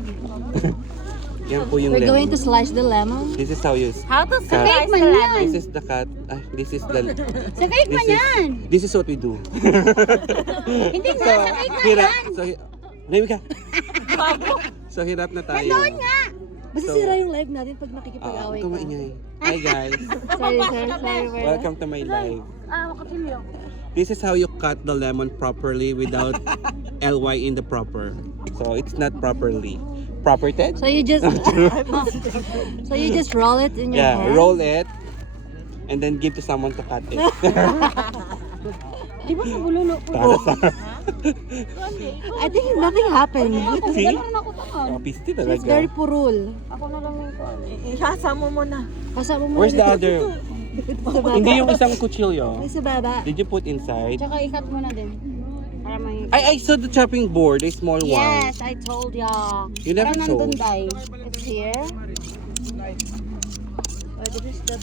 sige. Yan po yung We're going lemon. to slice the lemon. This is how you... How to Cut. slice man the yan. lemon? This is the cut. Ay, this is the... Sa cake man yan. This is what we do. Hindi nga, sa cake man Hirap. yan. So, Nahimik ka. So, hirap na tayo. Doon nga. Basta So- sira yung live natin pag nakikipag-away ka. Kumaingay. Hi guys. Sorry. Welcome to my live. Makatimyo. This is how you cut the lemon properly without ly in the proper. So, it's not properly. Proper, Ted? So you just roll it in your Yeah, hand? roll it and then give to someone to cut it. Di ba sa bulalo po? Para sa... I think nothing happened. See? Ako taon. Oh, pisti It's talaga. very purul. Ako na lang yung kuwan. Ihasa mo muna. Kasama mo Where's the dito. other? Sa baba. Hindi yung isang kutsilyo. May sa baba. Did you put inside? Tsaka ikat mo na din. Para may... I saw the chopping board, a small one. Yes, I told ya. You never Parang told. nandun, Day. It's here. This is the...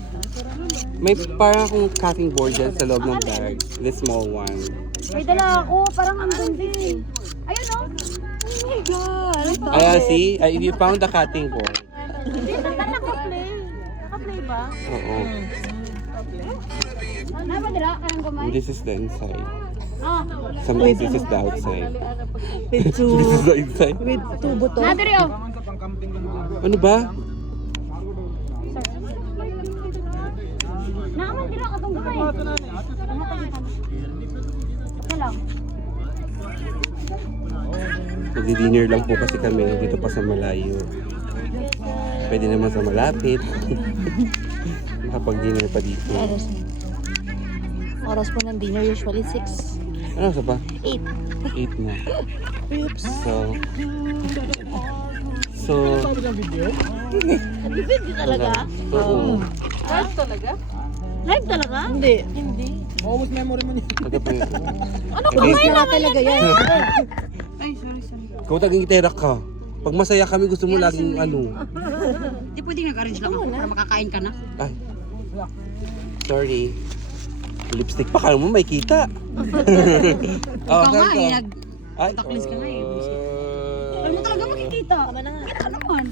May parang akong cutting board dyan sa loob ng bag. The small one. May dala ako. Parang nandun din. Ayun o. Oh my God. Ayan, see? If you found the cutting board. Naka-play. Naka-play ba? Oo. Namadala ka ng gumay? This is the inside. Ah. Sometimes this is the outside. With two... This is the inside. With two buto. Nadiri o. Ano ba? Nakamandira ka itong gumay. Ito lang. Magdi-dinner lang po kasi kami dito pa sa malayo. Pwede naman sa malapit. Makapag-dinner pa dito. Oras po ng dinner usually 6. Ano sa pa? 8. 8 na. Oops. So, Nag-video talaga? oo. Live talaga? Live talaga? Hindi. Hindi. Ano kumain na talaga yan? Ay, sorry. Ikaw taging gitera ka. Pag masaya kami, gusto mo laging ano. Hindi pwedeng nag-arrange lang ako para makakain ka na. Ay. Sorry. Lipstick pa ka mo, may kita. Ikaw nga, Ay, Taklis ka nga eh. Alam mo talaga makikita. Tama na nga. Ano man?